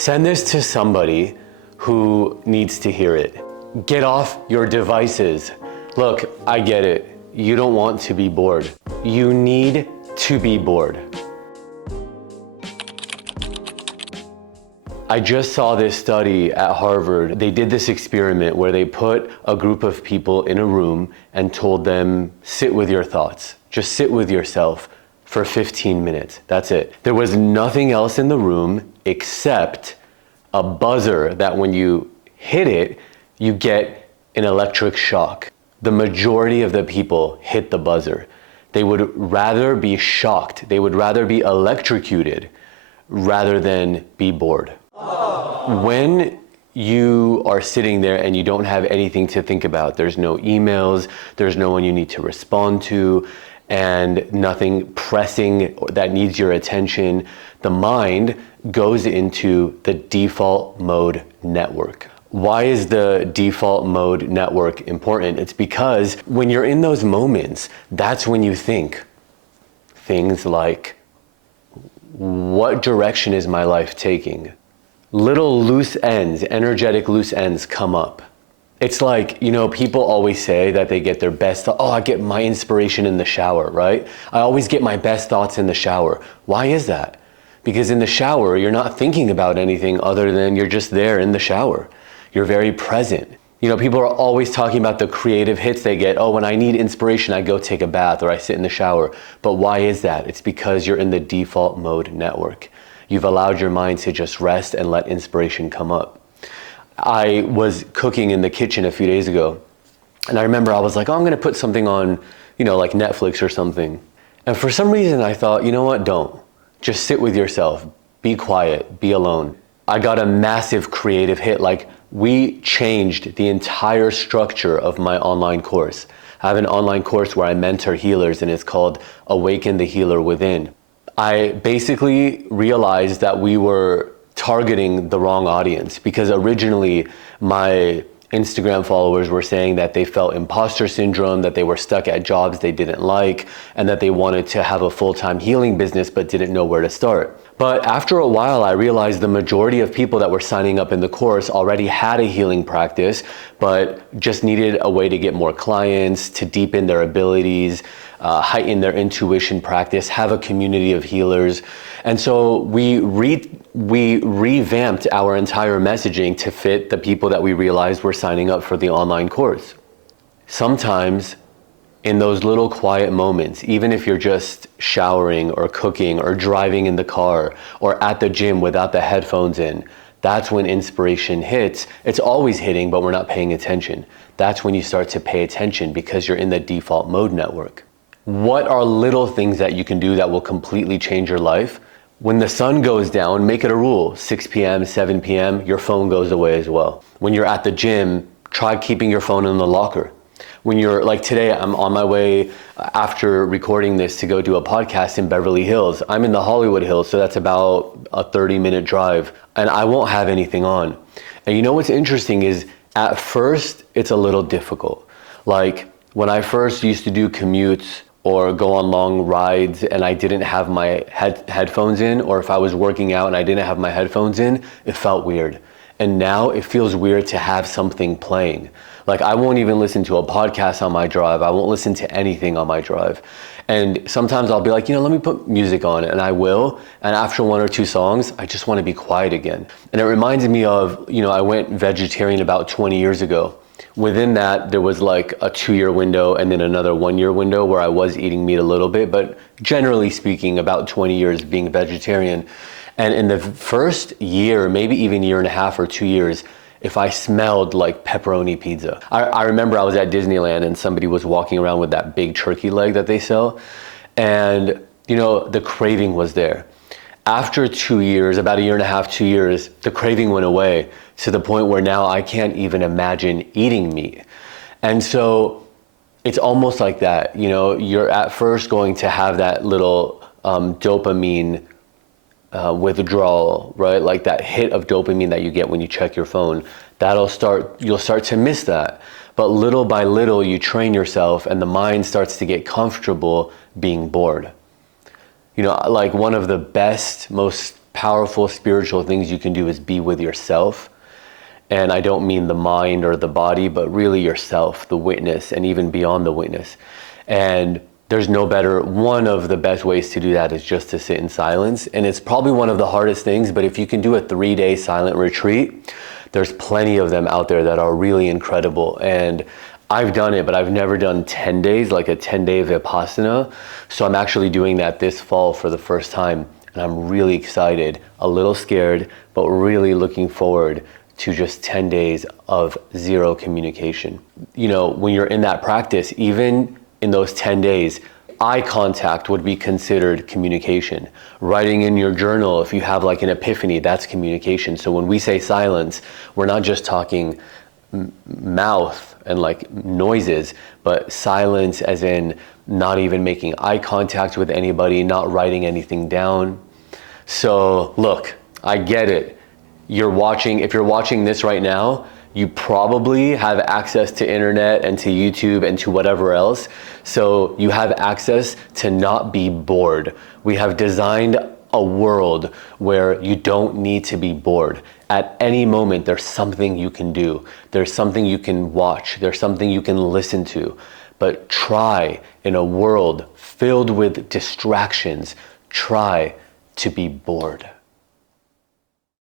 Send this to somebody who needs to hear it. Get off your devices. Look, I get it. You don't want to be bored. You need to be bored. I just saw this study at Harvard. They did this experiment where they put a group of people in a room and told them, sit with your thoughts. Just sit with yourself for 15 minutes. That's it. There was nothing else in the room except a buzzer that when you hit it, you get an electric shock. The majority of the people hit the buzzer. They would rather be shocked. They would rather be electrocuted rather than be bored. When you are sitting there and you don't have anything to think about, there's no emails, there's no one you need to respond to, and nothing pressing that needs your attention, the mind goes into the default mode network. Why is the default mode network important? It's because when you're in those moments, that's when you think things like, what direction is my life taking? Little loose ends, energetic loose ends come up. It's like, people always say that they get their best, I get my inspiration in the shower, right? I always get my best thoughts in the shower. Why is that? Because in the shower, you're not thinking about anything other than you're just there in the shower. You're very present. People are always talking about the creative hits they get. When I need inspiration, I go take a bath or I sit in the shower. But why is that? It's because you're in the default mode network. You've allowed your mind to just rest and let inspiration come up. I was cooking in the kitchen a few days ago, and I remember I was like, I'm gonna put something on, like Netflix or something. And for some reason I thought, don't. Just sit with yourself, be quiet, be alone. I got a massive creative hit. We changed the entire structure of my online course. I have an online course where I mentor healers, and it's called Awaken the Healer Within. I basically realized that we were targeting the wrong audience, because originally my Instagram followers were saying that they felt imposter syndrome, that they were stuck at jobs they didn't like, and that they wanted to have a full-time healing business but didn't know where to start. But after a while, I realized the majority of people that were signing up in the course already had a healing practice, but just needed a way to get more clients, to deepen their abilities, heighten their intuition practice, have a community of healers. And so we revamped our entire messaging to fit the people that we realized were signing up for the online course. Sometimes in those little quiet moments, even if you're just showering or cooking or driving in the car or at the gym without the headphones in, that's when inspiration hits. It's always hitting, but we're not paying attention. That's when you start to pay attention, because you're in the default mode network. What are little things that you can do that will completely change your life? When the sun goes down, make it a rule. 6 p.m., 7 p.m., your phone goes away as well. When you're at the gym, try keeping your phone in the locker. When you're, like today, I'm on my way after recording this to go do a podcast in Beverly Hills. I'm in the Hollywood Hills, so that's about a 30-minute drive, and I won't have anything on. And what's interesting is, at first, it's a little difficult. Like, when I first used to do commutes or go on long rides and I didn't have my headphones in, or if I was working out and I didn't have my headphones in, it felt weird. And now it feels weird to have something playing. Like, I won't even listen to a podcast on my drive. I won't listen to anything on my drive. And sometimes I'll be like, let me put music on, and I will. And after one or two songs, I just want to be quiet again. And it reminds me of, I went vegetarian about 20 years ago. Within that, there was like a 2-year window and then another 1-year window where I was eating meat a little bit, but generally speaking, about 20 years being vegetarian. And in the first year, maybe even year and a half or 2 years, if I smelled like pepperoni pizza. I remember I was at Disneyland and somebody was walking around with that big turkey leg that they sell. And, the craving was there. After 2 years, about a year and a half, 2 years, the craving went away to the point where now I can't even imagine eating meat. And so it's almost like that, you're at first going to have that little dopamine withdrawal, right? Like that hit of dopamine that you get when you check your phone. You'll start to miss that. But little by little, you train yourself and the mind starts to get comfortable being bored. Like one of the best, most powerful spiritual things you can do is be with yourself. And I don't mean the mind or the body, but really yourself, the witness, and even beyond the witness. And there's no better, one of the best ways to do that is just to sit in silence. And it's probably one of the hardest things, but if you can do a 3-day silent retreat, there's plenty of them out there that are really incredible. And I've done it, but I've never done 10 days, like a 10-day Vipassana. So I'm actually doing that this fall for the first time. And I'm really excited, a little scared, but really looking forward to just 10 days of zero communication. You know, when you're in that practice, even in those 10 days, eye contact would be considered communication. Writing in your journal, if you have like an epiphany, that's communication. So when we say silence, we're not just talking mouth and like noises, but silence as in not even making eye contact with anybody, not writing anything down. So look, I get it. If you're watching this right now, you probably have access to internet and to YouTube and to whatever else. So you have access to not be bored. We have designed a world where you don't need to be bored. At any moment, there's something you can do. There's something you can watch. There's something you can listen to. But try, in a world filled with distractions, try to be bored.